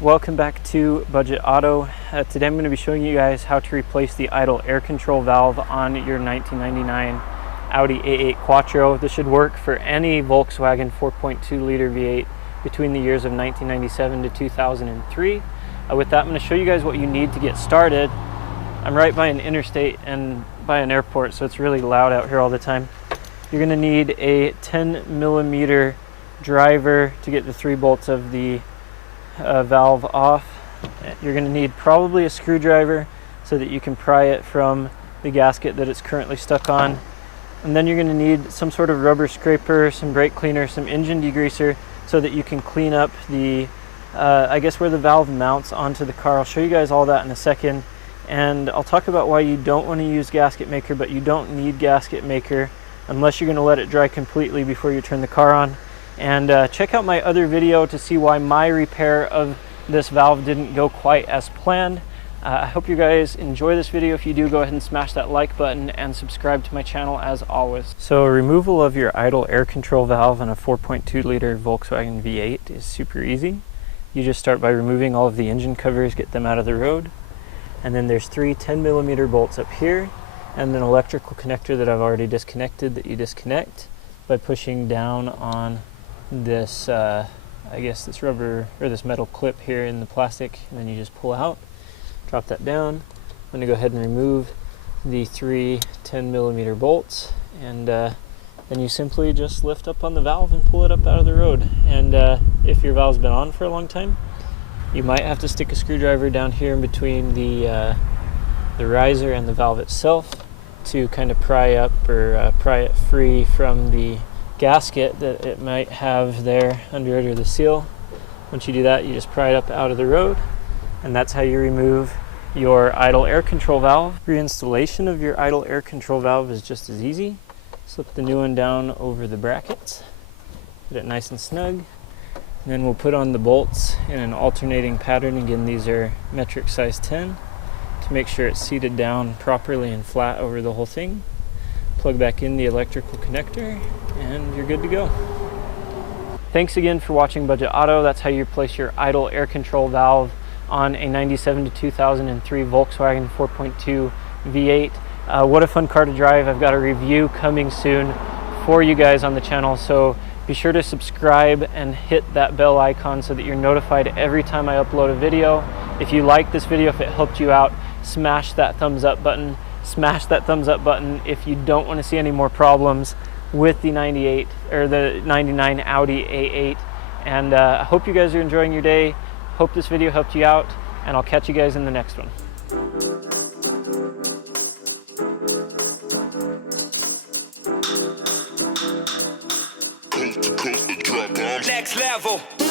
welcome back to Budget Auto. Today I'm going to be showing you guys how to replace the idle air control valve on your 1999 Audi A8 Quattro. This should work for any Volkswagen 4.2 liter V8 between the years of 1997 to 2003. With that, I'm going to show you guys what you need to get started. I'm right by an interstate and by an airport, so it's really loud out here all the time. You're going to need a 10 millimeter driver to get the 3 bolts of the valve off. You're going to need probably a screwdriver so that you can pry it from the gasket that it's currently stuck on. And then you're going to need some sort of rubber scraper, some brake cleaner, some engine degreaser so that you can clean up the, I guess where the valve mounts onto the car. I'll show you guys all that in a second. And I'll talk about why you don't want to use gasket maker, but you don't need gasket maker unless you're going to let it dry completely before you turn the car on. And check out my other video to see why my repair of this valve didn't go quite as planned. I hope you guys enjoy this video. If you do, go ahead and smash that like button and subscribe to my channel as always. So removal of your idle air control valve on a 4.2 liter Volkswagen V8 is super easy. You just start by removing all of the engine covers, get them out of the road. And then there's 3 10 millimeter bolts up here and an electrical connector that I've already disconnected that you disconnect by pushing down on this I guess this rubber or this metal clip here in the plastic, and then you just pull out, drop that down. I'm going to go ahead and remove the 3 10 millimeter bolts, and then you simply just lift up on the valve and pull it up out of the road. And if your valve's been on for a long time, you might have to stick a screwdriver down here in between the riser and the valve itself to kind of pry up or pry it free from the gasket that it might have there under it or the seal. Once you do that, you just pry it up out of the road, and that's how you remove your idle air control valve. Reinstallation of your idle air control valve is just as easy. Slip the new one down over the brackets, get it nice and snug, and then we'll put on the bolts in an alternating pattern. Again, these are metric size 10 to make sure it's seated down properly and flat over the whole thing. Plug back in the electrical connector and you're good to go. Thanks again for watching Budget Auto. That's how you replace your idle air control valve on a 97 to 2003 Volkswagen 4.2 V8. What a fun car to drive. I've got a review coming soon for you guys on the channel, so be sure to subscribe and hit that bell icon so that you're notified every time I upload a video. If you like this video, if it helped you out, smash that thumbs up button. Smash that thumbs up button if you don't want to see any more problems with the 98 or the 99 Audi A8. And I hope you guys are enjoying your day. Hope this video helped you out, and I'll catch you guys in the next one. Next level.